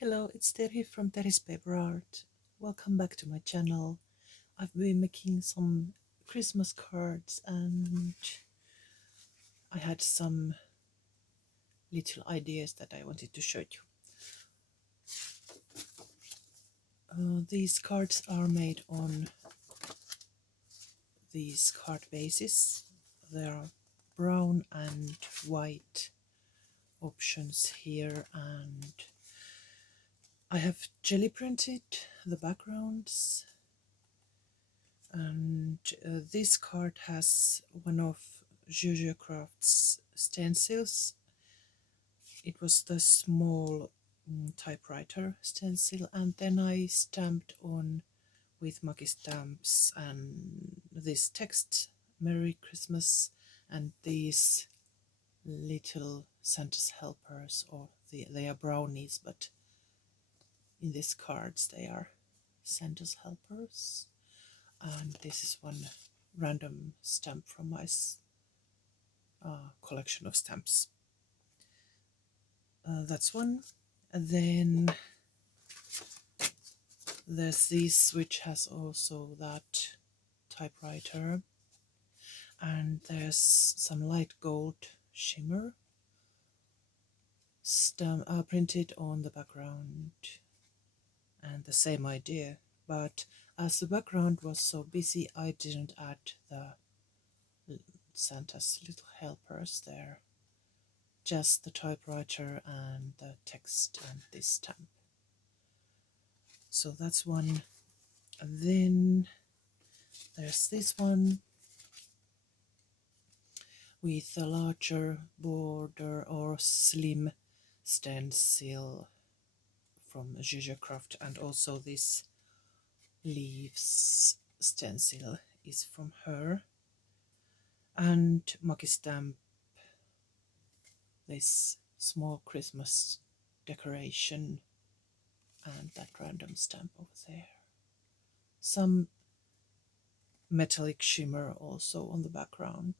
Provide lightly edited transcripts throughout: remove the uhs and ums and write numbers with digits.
Hello, it's Terhi from Terhi's TPArt. Welcome back to my channel. I've been making some Christmas cards and I had some little ideas that I wanted to show you. These cards are made on these card bases. There are brown and white options here, and I have jelly printed the backgrounds. And this card has one of Juju Craft's stencils. It was the small typewriter stencil, and then I stamped on with Makistamps and this text, Merry Christmas, and these little Santa's helpers, or they are brownies, but in these cards they are Santa's helpers. And this is one random stamp from my collection of stamps. That's one. And then there's this, which has also that typewriter, and there's some light gold shimmer printed on the background, and the same idea, but as the background was so busy I didn't add the Santa's little helpers there, just the typewriter and the text and this stamp. So that's one. And then there's this one with a larger border or slim stencil from Juju Craft, and also this leaves stencil is from her. And Makistamps, this small Christmas decoration, and that random stamp over there. Some metallic shimmer also on the background.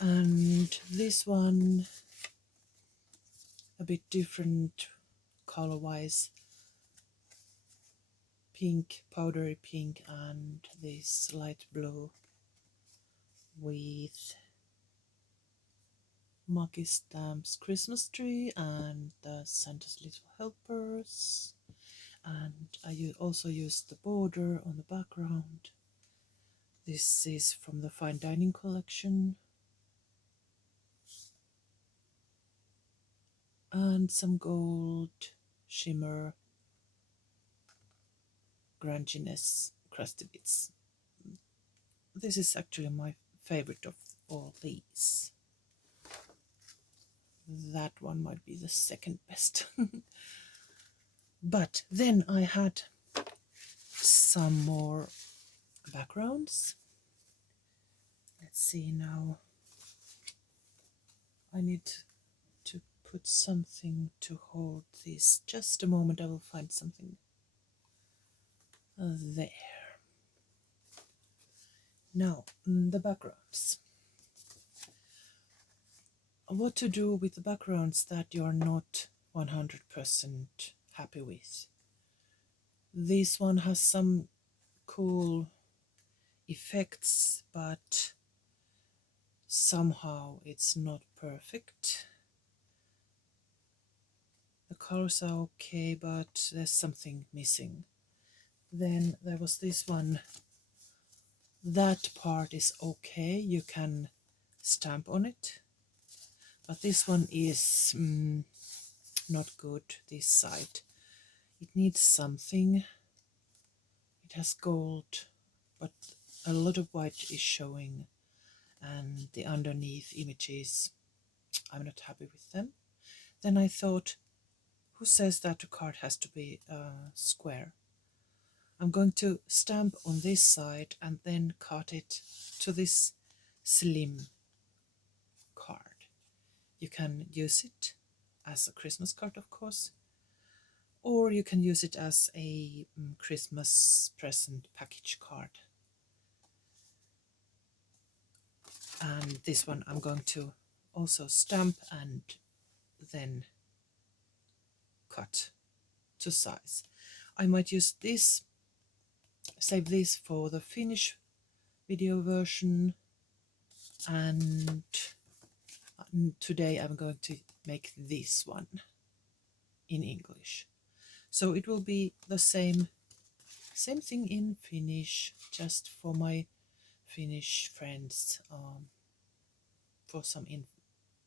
And this one, a bit different color wise, pink, powdery pink, and this light blue with Makistamps Christmas tree and the Santa's little helpers. And I also used the border on the background. This is from the Fine Dining collection. And some gold shimmer, grunginess, crusty bits. This is actually my favorite of all these. That one might be the second best. But then I had some more backgrounds. Let's see now. I need to put something to hold this. Just a moment, I will find something. There. Now, the backgrounds. What to do with the backgrounds that you're not 100% happy with. This one has some cool effects, but somehow it's not perfect. The colors are okay, but there's something missing. Then there was this one. That part is okay, you can stamp on it, but this one is not good, this side. It needs something. It has gold, but a lot of white is showing, and the underneath images, I'm not happy with them. Then I thought, who says that a card has to be square? I'm going to stamp on this side and then cut it to this slim card. You can use it as a Christmas card, of course, or you can use it as a Christmas present package card. And this one I'm going to also stamp and then cut to size. I might use this, save this for the Finnish video version, and today I'm going to make this one in English. So it will be the same thing in Finnish, just for my Finnish friends, for some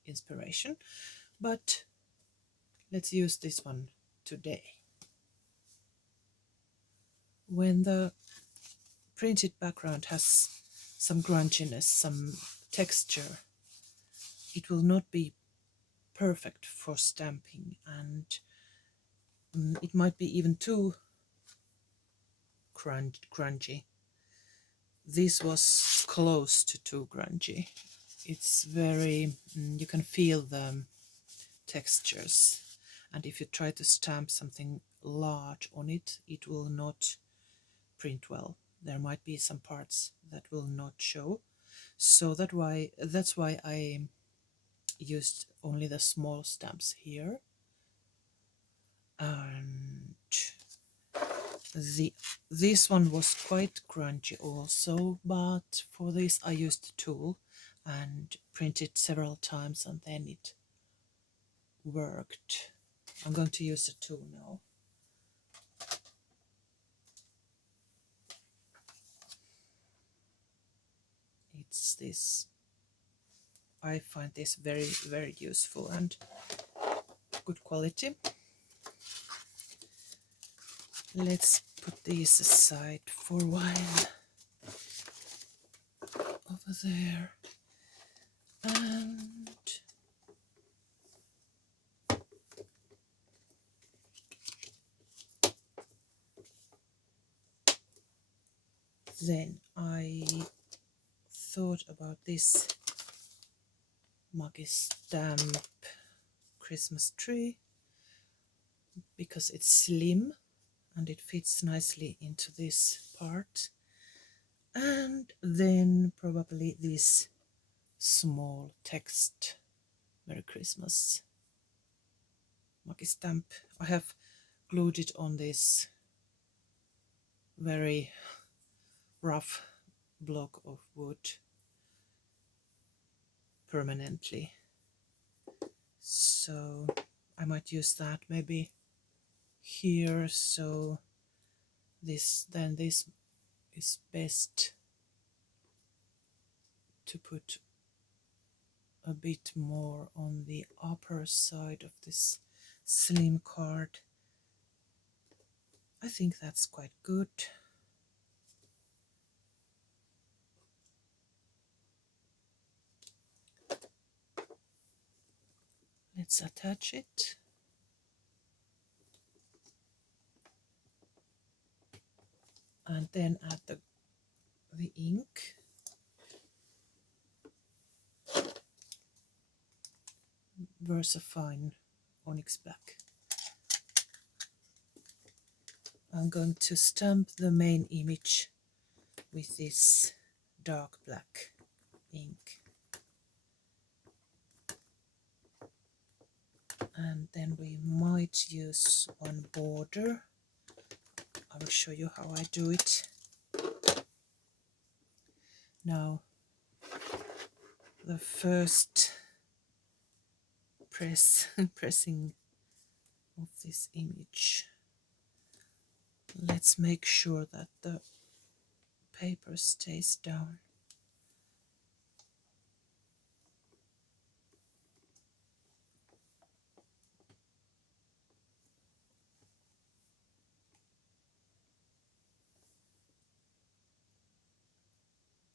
inspiration. But let's use this one today. When the printed background has some grunginess, some texture, it will not be perfect for stamping, and it might be even too grungy. This was close to too grungy. It's very, you can feel the textures, and if you try to stamp something large on it, it will not print well. There might be some parts that will not show, so that's why I used only the small stamps here. And this one was quite grungy also, but for this I used a tool and printed several times, and then it worked. I'm going to use a tool now. It's this. I find this very, very useful and good quality. Let's put these aside for a while over there. And then I thought about this Makistamps Christmas tree, because it's slim and it fits nicely into this part. And then probably this small text, Merry Christmas, Makistamp. I have glued it on this very rough block of wood permanently, so I might use that maybe here. So this is best to put a bit more on the upper side of this slim card. I think that's quite good. Let's attach it. And then add the ink. Versafine Onyx Black. I'm going to stamp the main image with this dark black ink. And then we might use one border. I will show you how I do it. Now, the first pressing of this image. Let's make sure that the paper stays down.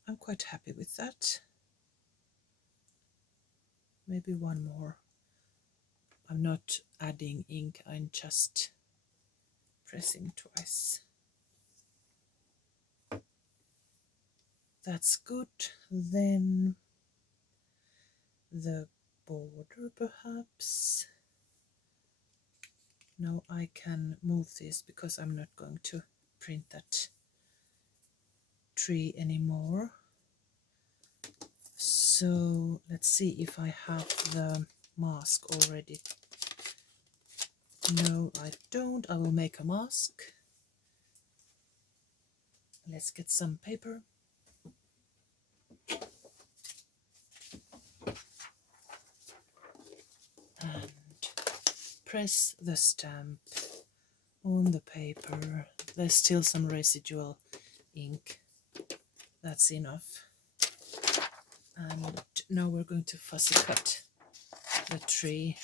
I'm quite happy with that. Maybe one more. I'm not adding ink, I'm just pressing twice. That's good. Then the border perhaps. Now I can move this because I'm not going to print that tree anymore. So let's see if I have the mask already No, I don't. I will make a mask. Let's get some paper. And press the stamp on the paper. There's still some residual ink. That's enough. And now we're going to fussy cut the tree.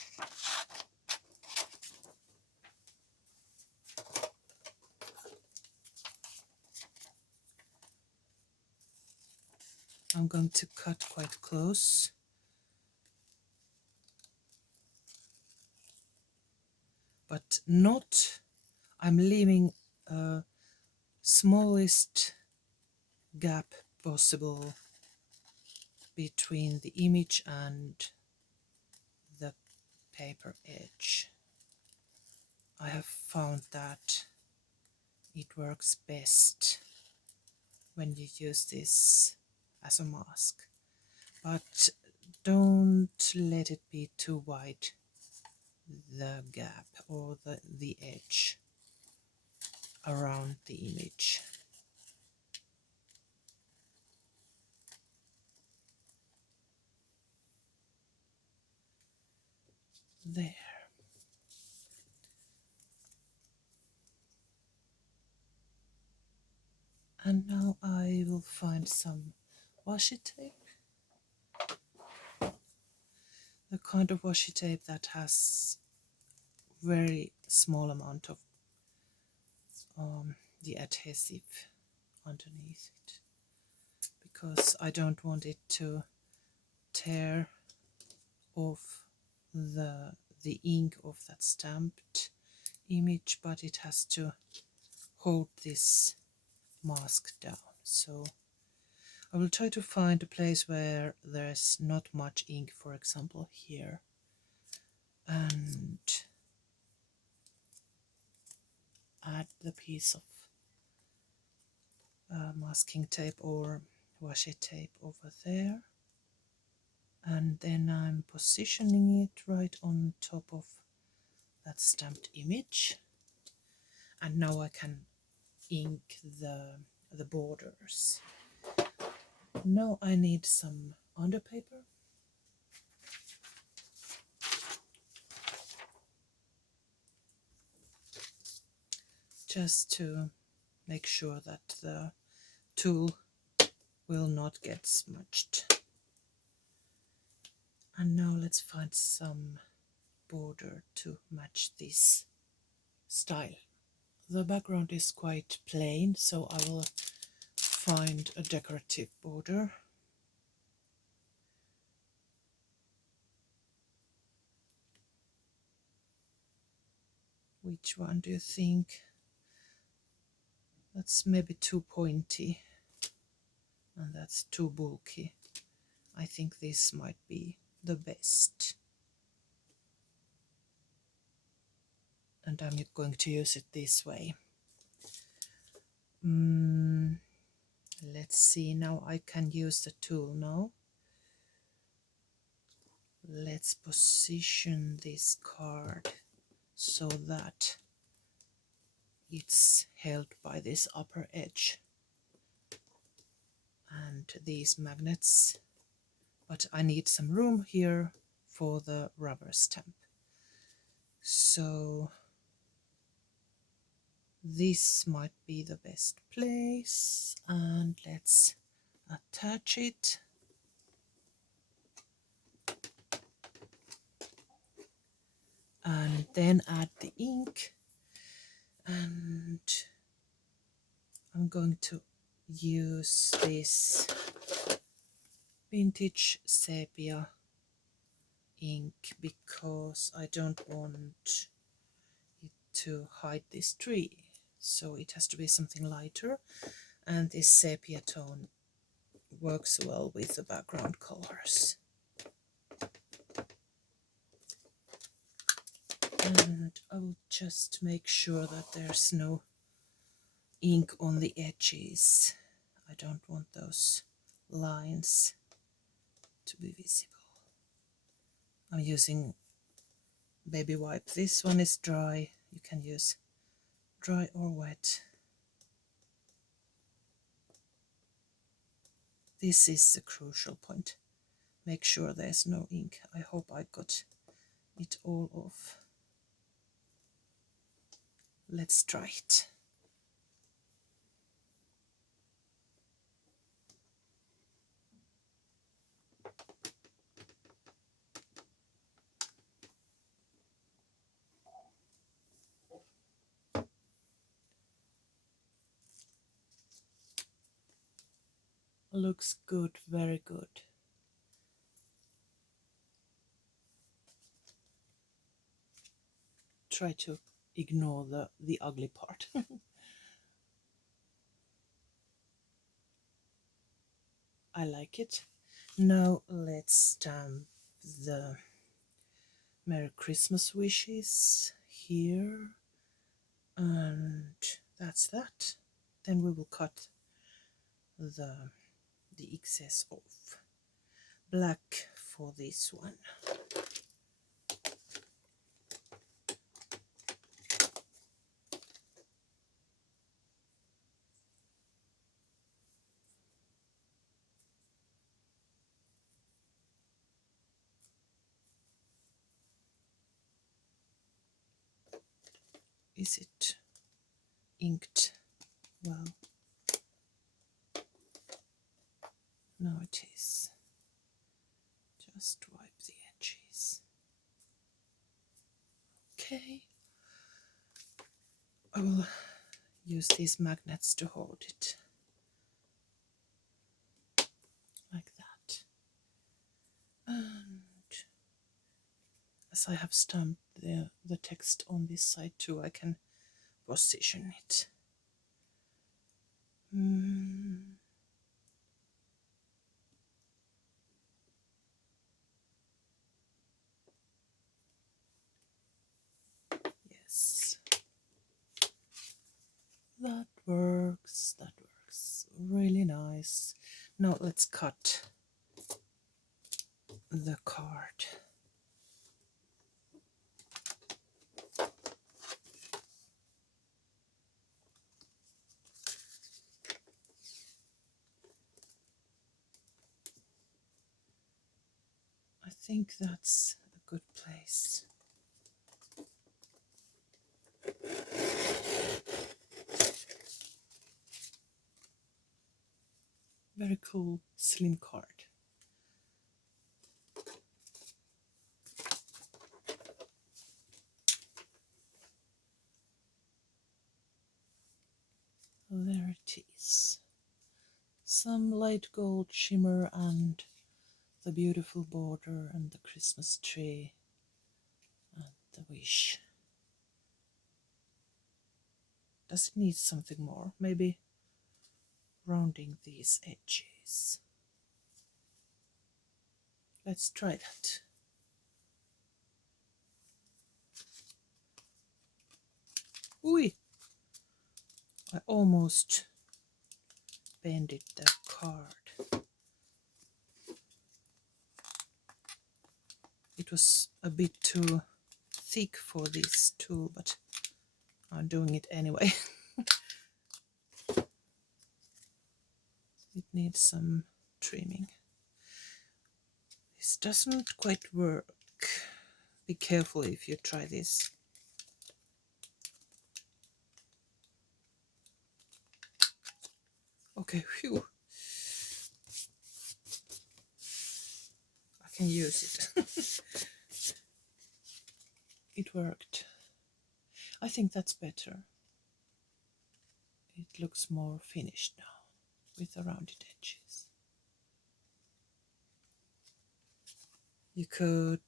I'm going to cut quite close. But not, I'm leaving a smallest gap possible between the image and the paper edge. I have found that it works best when you use this as a mask, but don't let it be too wide, the gap or the edge around the image. There. And now I will find some washi tape. The kind of washi tape that has very small amount of the adhesive underneath it, because I don't want it to tear off the ink of that stamped image, but it has to hold this mask down. So I will try to find a place where there's not much ink, for example here, and add the piece of masking tape or washi tape over there, and then I'm positioning it right on top of that stamped image. And now I can ink the borders. Now I need some underpaper. Just to make sure that the tool will not get smudged. And now let's find some border to match this style. The background is quite plain, so I will find a decorative border. Which one do you think? That's maybe too pointy, and that's too bulky. I think this might be the best. And I'm going to use it this way. Let's see, now I can use the tool now. Let's position this card so that it's held by this upper edge and these magnets, but I need some room here for the rubber stamp. So this might be the best place, and let's attach it. And then add the ink, and I'm going to use this vintage sepia ink because I don't want it to hide this tree, so it has to be something lighter, and this sepia tone works well with the background colors. And I will just make sure that there's no ink on the edges. I don't want those lines to be visible. I'm using baby wipe. This one is dry. You can use dry or wet. This is the crucial point. Make sure there's no ink. I hope I got it all off. Let's try it. Looks good, very good. Try to ignore the ugly part. I like it. Now let's stamp the Merry Christmas wishes here, and that's that. Then we will cut the excess off. Black for this one. Is it inked well? No, it is. Just wipe the edges. Okay. I will use these magnets to hold it. Like that. And as I have stamped the text on this side too, I can position it. Yes. That works. That works. Really nice. Now let's cut the card. I think that's a good place. Very cool, slim card. There it is. Some light gold shimmer and the beautiful border and the Christmas tree and the wish. Does it need something more? Maybe rounding these edges. Let's try that. Ui! I almost bended the card. It was a bit too thick for this tool, but I'm doing it anyway. It needs some trimming. This doesn't quite work. Be careful if you try this. Okay, phew. I can use it. It worked. I think that's better. It looks more finished now with the rounded edges. You could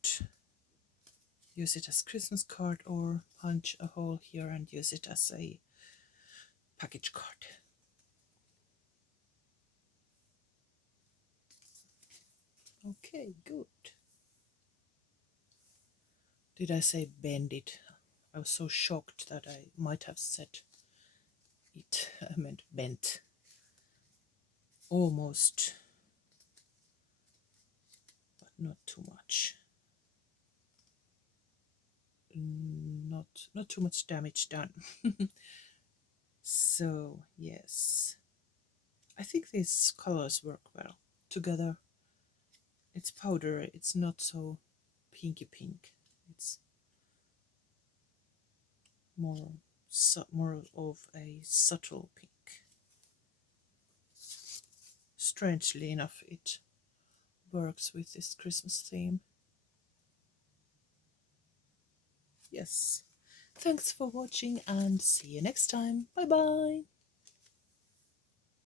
use it as Christmas card or punch a hole here and use it as a package card. Okay, good. Did I say bend it? I was so shocked that I might have said it. I meant bent. Almost, but not too much. not too much damage done. So yes, I think these colors work well together. It's powdery, it's not so pinky pink, it's more of a subtle pink. Strangely enough, it works with this Christmas theme. Yes. Thanks for watching and see you next time. Bye bye.